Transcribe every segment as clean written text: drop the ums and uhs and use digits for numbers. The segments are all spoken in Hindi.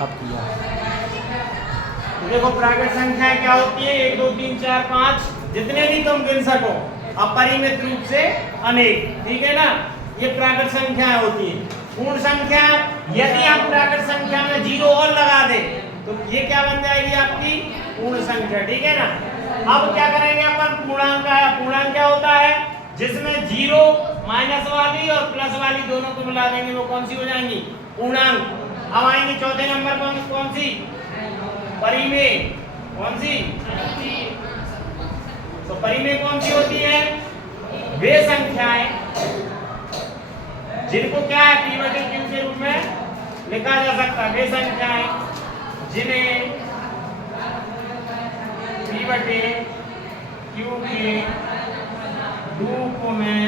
अब किया। तो देखो प्राकृत संख्या क्या होती है, 1 2 3 4 5 जितने भी तुम गिन सको, अपरिमित रूप से अनेक, ठीक है ना, ये प्राकृत संख्याएं होती है। पूर्ण संख्या, यदि हम प्राकृत संख्या में 0 और लगा दें तो ये क्या बन जाएगी आपकी पूर्ण संख्या, ठीक है ना। अब क्या करेंगे अपन, पूर्णांक का, पूर्णांक क्या होता है जिसमें 0 माइनस वाली और प्लस वाली दोनों को मिला देंगे, वो कौन सी हो जाएंगी, पूर्णांक। अब आएंगे चौथे नंबर पर, कौन सी, परिमेय, कौन सी, तो परिमेय कौन सी होती है, वे संख्याएं जिनको क्या है p/q के रूप में लिखा जा सकता है, वे संख्याएं जिन्हें p/q के रूप में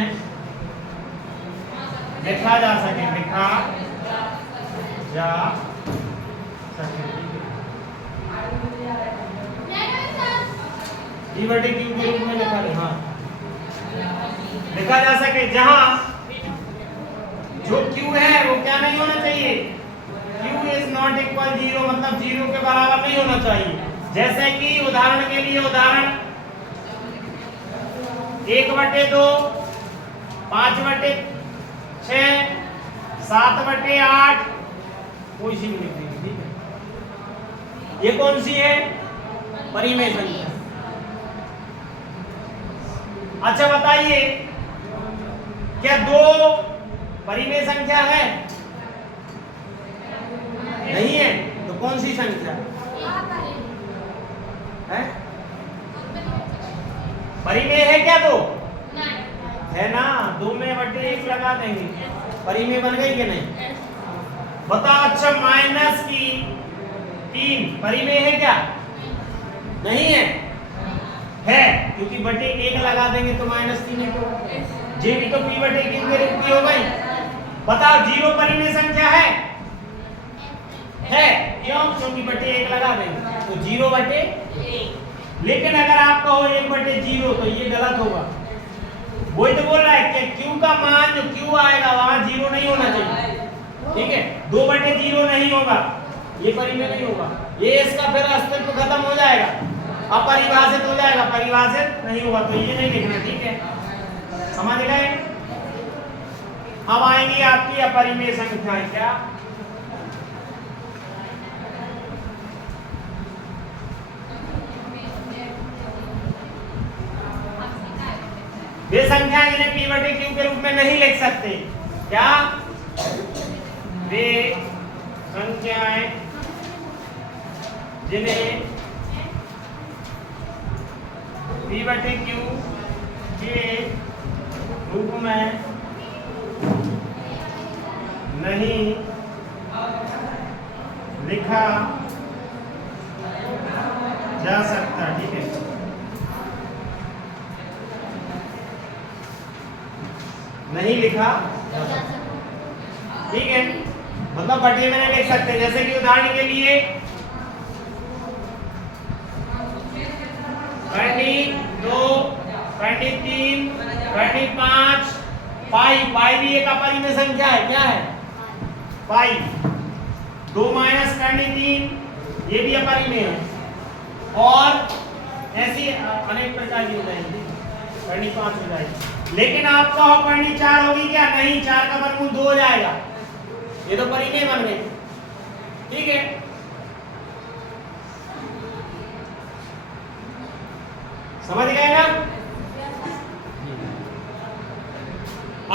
लिखा जा सके, लिखा जा सके, p/q के रूप में लिखा, हाँ लिखा जा सके, जहां जो q है वो क्या नहीं होना चाहिए, q इज नॉट इक्वल 0, मतलब 0 के बराबर नहीं होना चाहिए। जैसे कि उदाहरण के लिए, उदाहरण 1/2, 5/6, 7/8, कोई सी भी लिख देंगे, ठीक है। ये कौन सी है, परिमेय संख्या। अच्छा बताइए, क्या 2 परिमेय संख्या है, नहीं है, तो कौन सी संख्या है, परिमेय है क्या, 2 है ना, 2/1 लगा देंगे, परिमेय बन गई कि नहीं, बताओ। अच्छा माइनस की 3 परिमेय है क्या, नहीं है, क्योंकि बटे 1 लगा देंगे तो -3 तो जे भी तो p/q के रूप की हो गई। बताओ 0 परिमेय संख्या है, क्यों, क्योंकि बटे 1 लगा देंगे तो 0/1। लेकिन अगर आप कहो 1/0 तो ये गलत होगा, वही तो बोल रहा है कि q का मान जो q आएगा वहां 0 नहीं होना चाहिए, ठीक है, 2/0 नहीं होगा, ये परिमेय नहीं होगा, ये इसका फिर अस्तित्व खत्म हो जाएगा, अपरिभाषित हो जाएगा, परिभाषित नहीं होगा, तो ये नहीं लिखना, ठीक है, समझ गए। अब आएंगी आपकी अपरिमेय संख्याएं, क्या, वे संख्याएं जिन्हें p/q के रूप में नहीं लिख सकते, क्या, वे संख्याएं जिन्हें p/q के रूप में नहीं लिखा जा सकता, ठीक है, नहीं लिखा जा सकता, ठीक है, मतलब बटे में नहीं लिख सकते। जैसे कि उदाहरण के लिए 22, 23, 25, पाई भी एक अपरिमेय संख्या है, क्या है, पाई। 2 - 23 ये भी अपरिमेय है, और ऐसी अनेक प्रकार की हो जाएगी, 25 हो जाएगी। लेकिन आप कहो 4 होगी क्या, नहीं, 4 का वर्गमूल 2 हो जाएगा, ये तो परिमेय बन गई, ठीक है। समझ गए ना।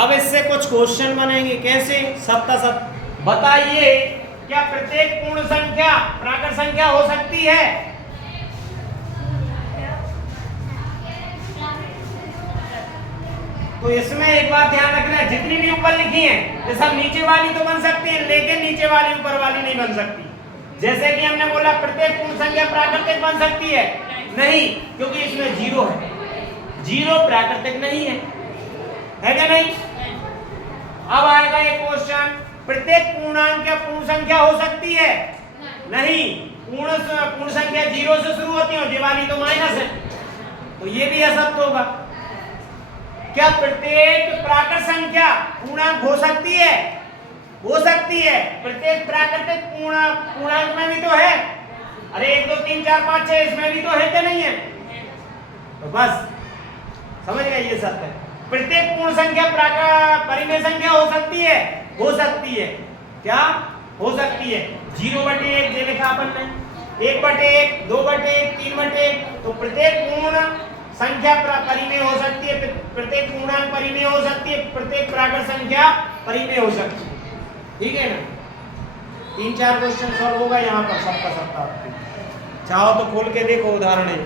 अब इससे कुछ क्वेश्चन बनेंगे, कैसे, सप्ताह बताइए, क्या प्रत्येक पूर्ण संख्या प्राकृत संख्या हो सकती है, तो इसमें एक बात ध्यान रखना है, जितनी भी ऊपर लिखी है ये सब नीचे वाली तो बन सकती है, लेकिन नीचे वाली ऊपर वाली नहीं बन सकती। जैसे कि हमने बोला प्रत्येक पूर्ण संख्या प्राकृतिक बन सकती है, नहीं, क्योंकि इसमें 0 है, 0 प्राकृतिक नहीं है क्या नहीं। अब आएगा एक क्वेश्चन, प्रत्येक पूर्णांक क्या पूर्ण संख्या हो सकती है, नहीं, पूर्ण संख्या 0 से शुरू होती है, ये वाली तो माइनस है, तो ये भी असत्य होगा। क्या प्रत्येक प्राकृत संख्या पूर्णांक हो सकती है, हो सकती है। प्रत्येक प्राकृतिक पूर्णांक में भी तो है। अरे 1 2 3 4 5 6 इसमें भी तो है क्या नहीं है? तो बस समझ गए, ये सत्य है। प्रत्येक पूर्ण संख्या परिमेय संख्या हो सकती है, हो सकती है। क्या हो सकती है? 0/1 ये लिखा अपन ने, 1/1 2/1 3/1। तो प्रत्येक पूर्ण संख्या परिमेय हो सकती है, प्रत्येक पूर्णांक परिमेय हो सकती है, प्रत्येक प्राकृत संख्या परिमेय हो सकती है। ठीक है ना? 3 4 क्वेश्चन सॉल्व होगा यहाँ पर सबका सबका। चाहो तो खोल के देखो उदाहरण।